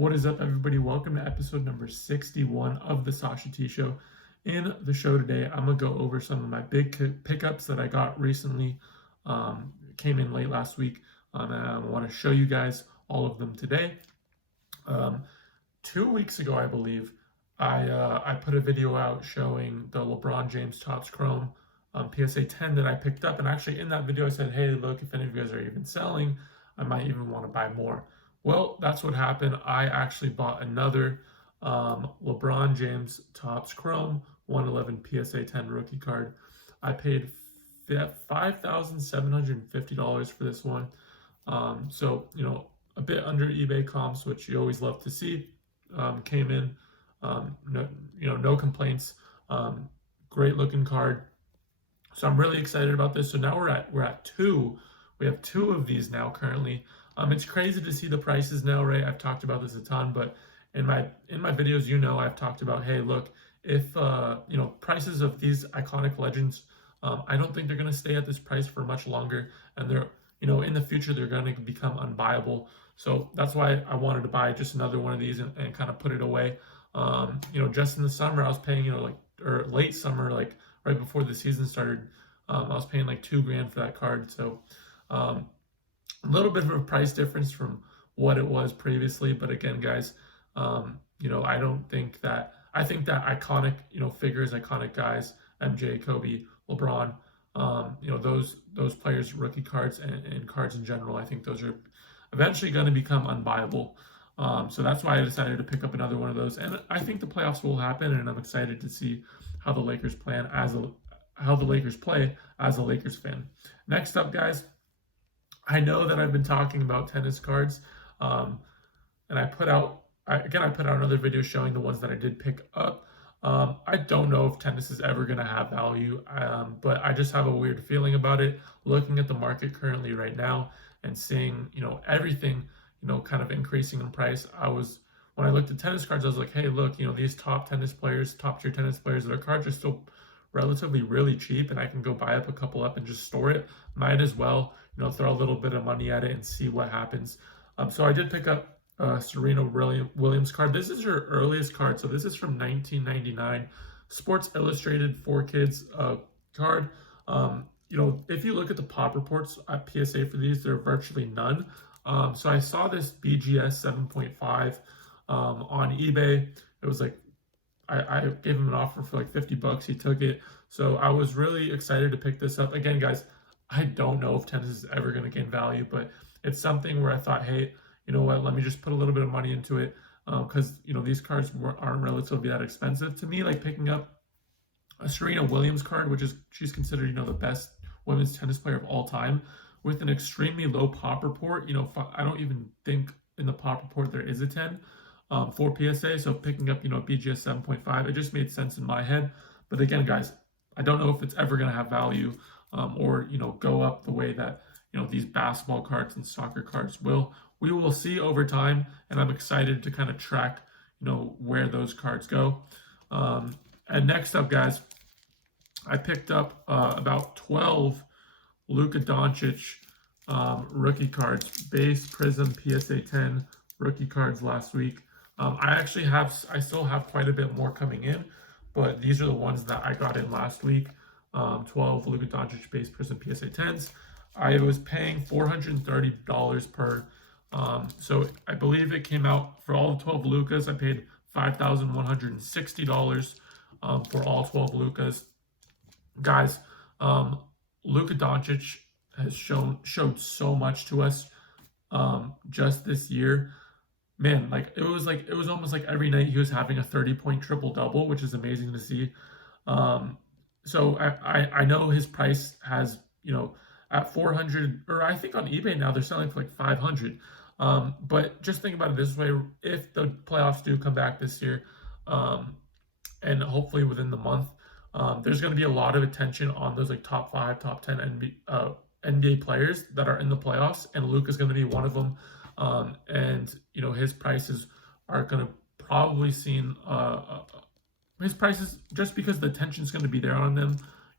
What is up, everybody? Welcome to episode number 61 of the Sasha T Show. In the show today, I'm going to go over some of my big pickups that I got recently. Came in late last week, and I want to show you guys all of them today. 2 weeks ago, I believe, I put a video out showing the LeBron James Topps Chrome PSA 10 that I picked up. And actually, in that video, I said, hey, look, if any of you guys are even selling, I might even want to buy more. Well, that's what happened. I actually bought another LeBron James Topps Chrome 111 PSA 10 rookie card. I paid $5,750 for this one. So, a bit under eBay comps, which you always love to see. Came in, no complaints. Great looking card. So I'm really excited about this. So now we're at two. We have two of these now currently. It's crazy to see the prices now, right? I've talked about this a ton, but in my videos, I've talked about, hey, look, if prices of these iconic legends, I don't think they're going to stay at this price for much longer, and they're in the future they're going to become unbuyable. So that's why I wanted to buy just another one of these and kind of put it away. Just in the summer I was paying, or late summer, like right before the season started, I was paying like $2,000 for that card. So a little bit of a price difference from what it was previously, but again, guys, I think that iconic, figures, iconic guys, MJ, Kobe, LeBron, those players, rookie cards and cards in general, I think those are eventually going to become unbuyable. So that's why I decided to pick up another one of those, and I think the playoffs will happen, and I'm excited to see how the Lakers play as a Lakers fan. Next up, guys, I know that I've been talking about tennis cards, and I put out another video showing the ones that I did pick up. I don't know if tennis is ever going to have value, but I just have a weird feeling about it. Looking at the market currently right now and seeing, everything, kind of increasing in price. When I looked at tennis cards, I was like, hey, look, these top tier tennis players, their cards are still relatively really cheap, and I can go buy up a couple up and just store it. Might as well, throw a little bit of money at it and see what happens. So I did pick up Serena Williams card. This is her earliest card, so this is from 1999, Sports Illustrated 4Kids card. If you look at the pop reports at PSA for these, there are virtually none. So I saw this BGS 7.5 on eBay. It was like, I gave him an offer for like $50. He took it. So I was really excited to pick this up. Again, guys, I don't know if tennis is ever going to gain value, but it's something where I thought, hey, you know what, let me just put a little bit of money into it, because, these cards aren't relatively that expensive. To me, like picking up a Serena Williams card, which is, she's considered, the best women's tennis player of all time, with an extremely low pop report. I don't even think in the pop report there is a 10 for PSA. So picking up, BGS 7.5, it just made sense in my head. But again, guys, I don't know if it's ever going to have value, or go up the way that these basketball cards and soccer cards will. We will see over time, and I'm excited to kind of track where those cards go. And next up, guys, I picked up about 12 Luka Doncic rookie cards, base Prism PSA 10 rookie cards last week. I still have quite a bit more coming in, but these are the ones that I got in last week. 12 Luka Doncic base Prism PSA 10s. I was paying $430 per. So I believe it came out for all 12 Lukas. I paid $5,160 for all 12 Lukas. Guys, Luka Doncic has showed so much to us just this year. Man, it was almost like every night he was having a 30-point triple-double, which is amazing to see. So I know his price has, at 400, or I think on eBay now they're selling for like 500. But just think about it this way: if the playoffs do come back this year, and hopefully within the month, there's going to be a lot of attention on those like top 5, top 10 NBA players that are in the playoffs, and Luka's going to be one of them. And his prices are going to probably his prices, just because the attention's going to be there on them.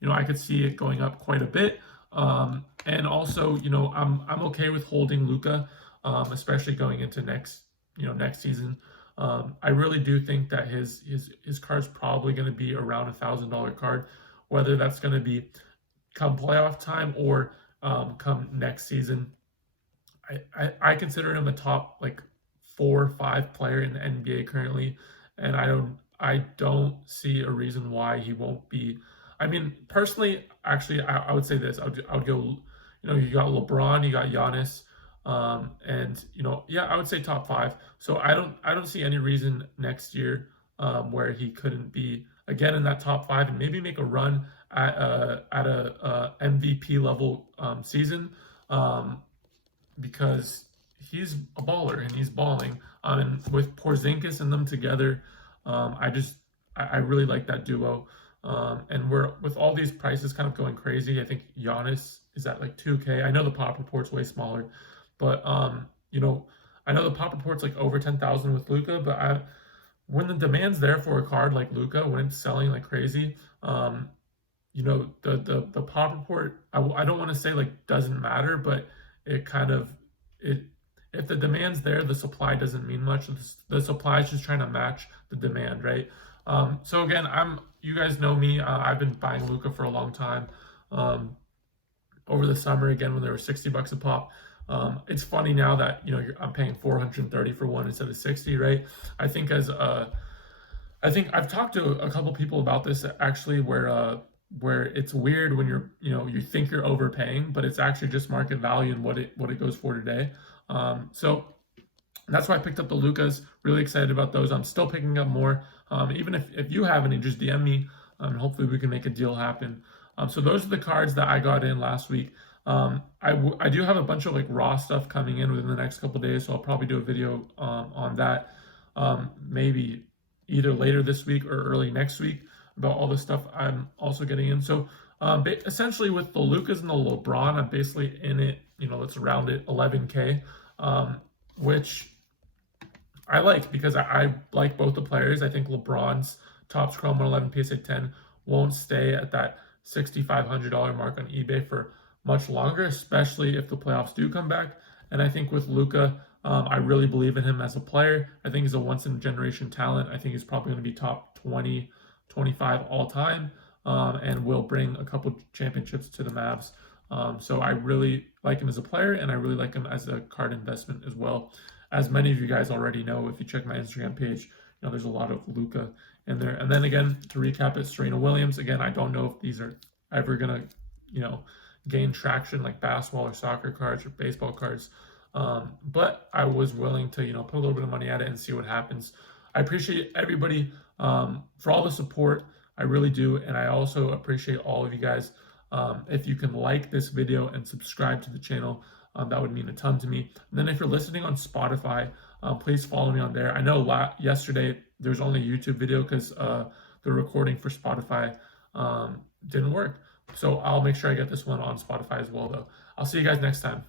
I could see it going up quite a bit. And also, I'm okay with holding Luka, especially going into next next season. I really do think that his card's probably going to be around $1,000 card, whether that's going to be come playoff time or come next season. I consider him a top like 4 or 5 player in the NBA currently, and I don't see a reason why he won't be. I mean, personally, actually, I would say this. I would go. You got LeBron, you got Giannis, and yeah, I would say top 5. So I don't see any reason next year where he couldn't be again in that top 5 and maybe make a run at a MVP level season. Um, because he's a baller and he's balling. And with Porzingis and them together, I really like that duo. And we're with all these prices kind of going crazy. I think Giannis is at like 2K. I know the pop report's way smaller, but I know the pop report's like over 10,000 with Luka. But when the demand's there for a card like Luka, when it's selling like crazy, the pop report. I don't want to say like doesn't matter, but it kind of it if the demand's there, the supply doesn't mean much. The supply is just trying to match the demand, right? So again, you guys know me. I've been buying Luka for a long time. Um, Over the summer, again when they were $60 a pop. It's funny now that I'm paying 430 for one instead of 60, right? I think as I think I've talked to a couple people about this actually, where it's weird when you think you're overpaying, but it's actually just market value and what it goes for today. So that's why I picked up the Lucas. Really excited about those. I'm still picking up more. Even if you have any, just DM me. Hopefully we can make a deal happen. So those are the cards that I got in last week. I do have a bunch of like raw stuff coming in within the next couple of days, so I'll probably do a video on that. Maybe either later this week or early next week about all the stuff I'm also getting in. So essentially with the Lucas and the LeBron, I'm basically in it, let's round it 11K, which I like because I like both the players. I think LeBron's Topps Chrome 111 PSA 10 won't stay at that $6,500 mark on eBay for much longer, especially if the playoffs do come back. And I think with Luka, I really believe in him as a player. I think he's a once-in-a-generation talent. I think he's probably going to be top 20, 25 all time, and will bring a couple championships to the Mavs. So I really like him as a player, and I really like him as a card investment as well. As many of you guys already know, if you check my Instagram page, there's a lot of Luka in there. And then again, to recap it, Serena Williams. Again, I don't know if these are ever gonna, gain traction like basketball or soccer cards or baseball cards. But I was willing to, put a little bit of money at it and see what happens. I appreciate everybody for all the support. I really do. And I also appreciate all of you guys. If you can like this video and subscribe to the channel, that would mean a ton to me. And then if you're listening on Spotify, please follow me on there. I know yesterday there's only a YouTube video because the recording for Spotify didn't work. So I'll make sure I get this one on Spotify as well, though. I'll see you guys next time.